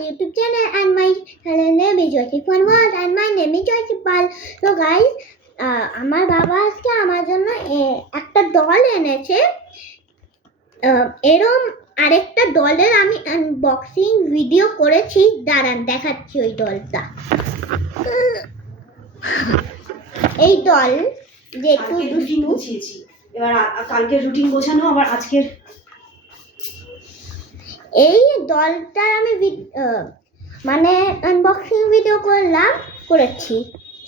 YouTube channel and my channel name is Joyce World and my name is Joyce Pal. So guys, আমার বাবা আজকে আমার জন্য একটা ডল এনেছে। এরম আরেকটা ডলের আমি আনবক্সিং ভিডিও করেছি, দাঁড়ান দেখাচ্ছি ওই ডলটা। এই ডল যে একটু রুটিন গুছিয়েছি, এবার কালকে রুটিন গোছানো আবার আজকের এই ডলটার আমি মানে আনবক্সিং ভিডিও করেছি।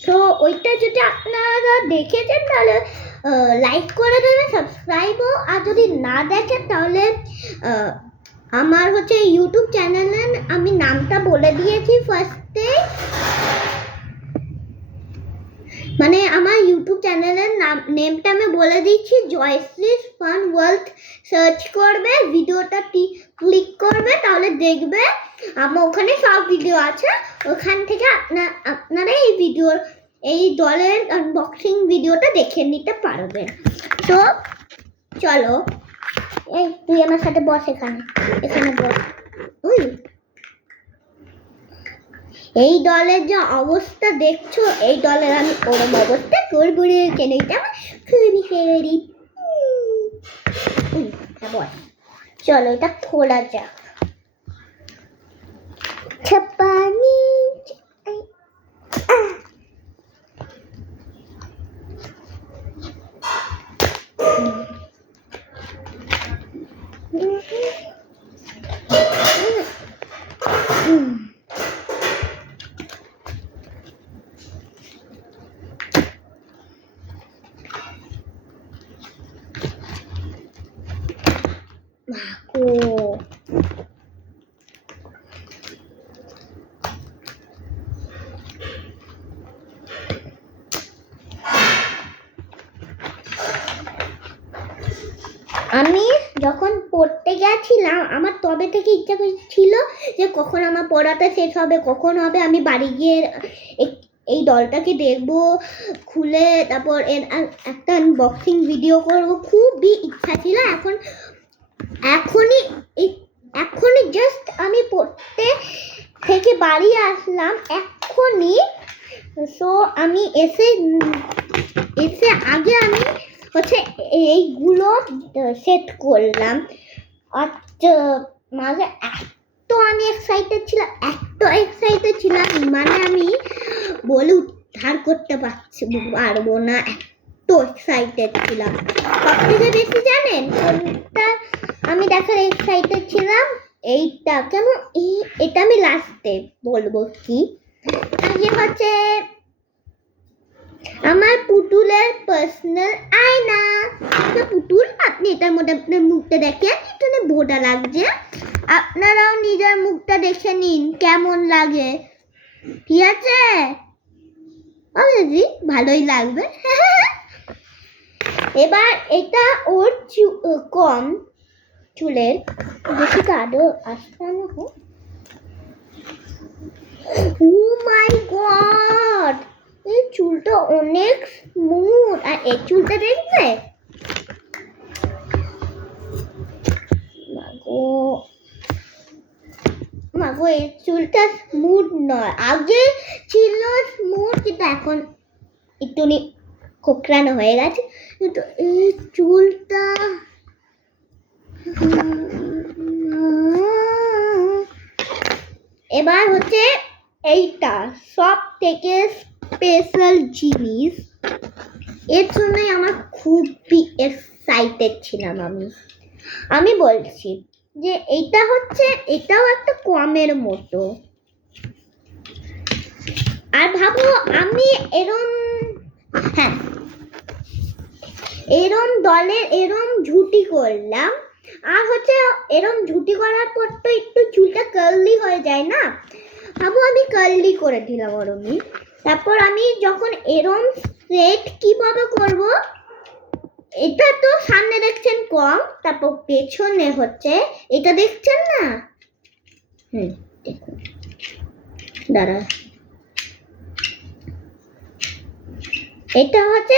তো ওইটা যদি আপনারা দেখেছেন তাহলে লাইক করে দেবেন, সাবস্ক্রাইবও, আর যদি না দেখেন তাহলে আমার হচ্ছে ইউটিউব চ্যানেলের আমি নামটা বলে দিয়েছি ফার্স্টে, মানে আমার ইউটিউব চ্যানেলের নেমটা আমি বলে দিচ্ছি, জয়শ্রীস ফান ওয়ার্ল্ড সার্চ করবে, ভিডিওটা ক্লিক করবে, তাহলে দেখবে আমার ওখানে সব ভিডিও আছে। ওখান থেকে আপনারা এই ডলের আনবক্সিং ভিডিওটা দেখে নিতে পারবেন। তো চলো, এই তুই আমার সাথে বস, এখানে বস। এই দলের যে অবস্থা দেখছো, এই দলের আমি ওরম অবস্থা করবো রে, কেন এটা আমার খুবই ফেভারিট। চলো এটা খোলা যাক। ছাপানি আমি যখন পড়তে গেছিলাম আমার তবে থেকে ইচ্ছা ছিল যে কখন আমার পড়াটা শেষ হবে, কখন হবে আমি বাড়ি গিয়ে এই ডলটাকে দেখবো, খুলে তারপর একটা আনবক্সিং ভিডিও করব, খুবই ইচ্ছা ছিল। এখনই জাস্ট আমি পড়তে থেকে বাড়ি আসলাম এখনই। সো আমি এসে আগে আমি হচ্ছে এইগুলো সেট করলাম। আচ্ছা, মাঝে আমি এক্সাইটেড ছিলাম, মানে আমি বলে উদ্ধার করতে পারবো না, এত এক্সাইটেড ছিলাম। সব থেকে বেশি জানেন কোনটা আমি দেখার এক্সাইটেড ছিলাম? এইটা। কেন এটা আমি লাস্টে বলবো। কি আগে হচ্ছে আমার পুতুলের পার্সোনাল আয়না। পুতুল, আপনি এটার মধ্যে আপনার মুখটা দেখেন, এখানে ভোটা লাগছে, আপনারাও নিজের মুখটা দেখে নিন কেমন লাগে, ঠিক আছে? অবশ্যই ভালোই লাগবে। এবার এটা ওর কম চুলের, বেশি কাটও আসতে না। ও মাই গড, এই চুলটা অনেক স্মুথ, আর এই চুলটা দেখবে, মাগো এই চুলটা স্মুথ নয়, আগে ছিল স্মুথ কিন্তু এখন একটু কোকড়ানো হয়ে গেছে। কিন্তু এই চুলটা এবার হচ্ছে এইটা সব থেকে স্পেশাল জিনিস, এর জন্যই আমার খুবই এক্সাইটেড ছিলাম। আমি বলছি যে এটাও একটা কমের মতো। আর ভাবো আমি এরম দলের এরম ঝুটি করলাম, আর হচ্ছে এরম ঝুটি করার পর তো একটু চুলটা কার্লি হয়ে যায় না, ভাবো আমি কার্লি করে দিলাম ওরমই। তারপর আমি যখন এরম স্ট্রেট কিভাবে করব, এটা তো সামনে দেখছেন কম, তারপর পেছনে হচ্ছে এটা দেখছেন না, দেখুন, দাঁড়া, এটা হচ্ছে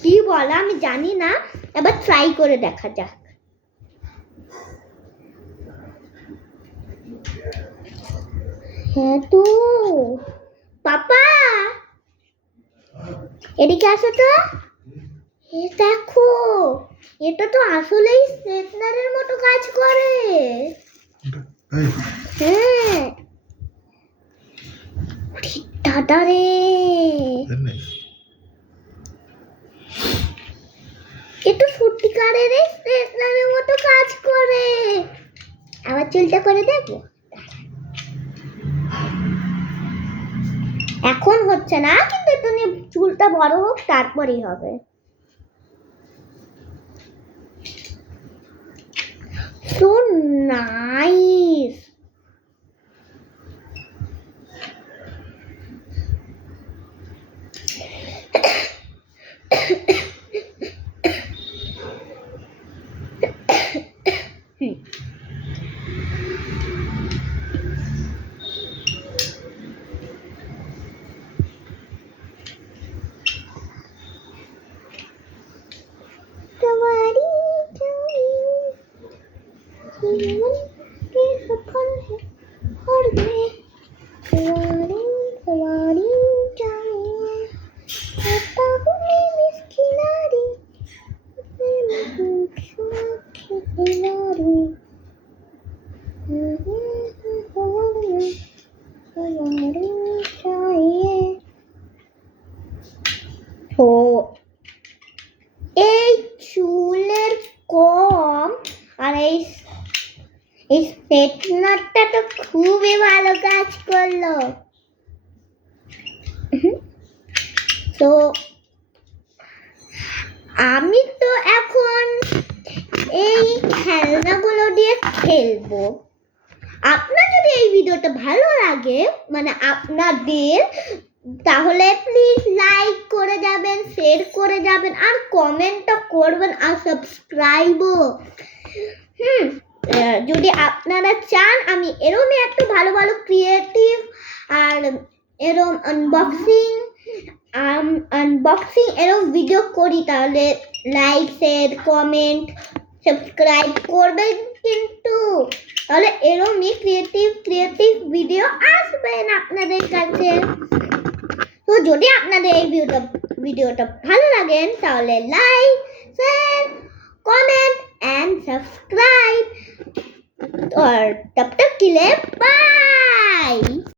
কি বলা আমি জানি না, এবার ট্রাই করে দেখা যাক। হ্যাঁ তো পাপা এদিকে আসো তো। এ দেখো, এটা তো আসলেই স্ট্রেটনারের মতো কাজ করে। হ্যাঁ দাদা রে, এ তো সত্যিকারের স্ট্রেটনারের মতো কাজ করে। আবার চুলটা করে দেখবো। এখন হচ্ছে না, কিন্তু তুমি চুলটা বড় হোক তারপরেই হবে। So nice. तुम्हारी जीवन के सफल है और मैं तुम्हारी चाहिए आता हूँ मैं मिसकिनारी खिलाड़ी तुम्हारी चाहिए। तो এই চুলের কম আর এই স্ট্রেটনারটা তো খুবই ভালো কাজ করলো। তো আমি তো এখন এই খেলনাগুলো দিয়ে খেলবো। আপনার যদি এই ভিডিওটা ভালো লাগে, মানে আপনাদের, তাহলে প্লিজ লাইক করে যাবেন, শেয়ার করে যাবেন, আর কমেন্টও করবেন, আর সাবস্ক্রাইবও। যদি আপনারা চান আমি এরকমই একটু ভালো ভালো ক্রিয়েটিভ আর এরকম আনবক্সিং এরকম ভিডিও করি, তাহলে লাইক শেয়ার কমেন্ট সাবস্ক্রাইব করবেন কিন্তু। তাহলে এরকমই ক্রিয়েটিভ ভিডিও আসবেন আপনাদের কাছে। তো যদি আপনাদের এই ভিডিওটা ভালো লাগে, তাহলে like share comment and subscribe और तब तक के लिए बाय।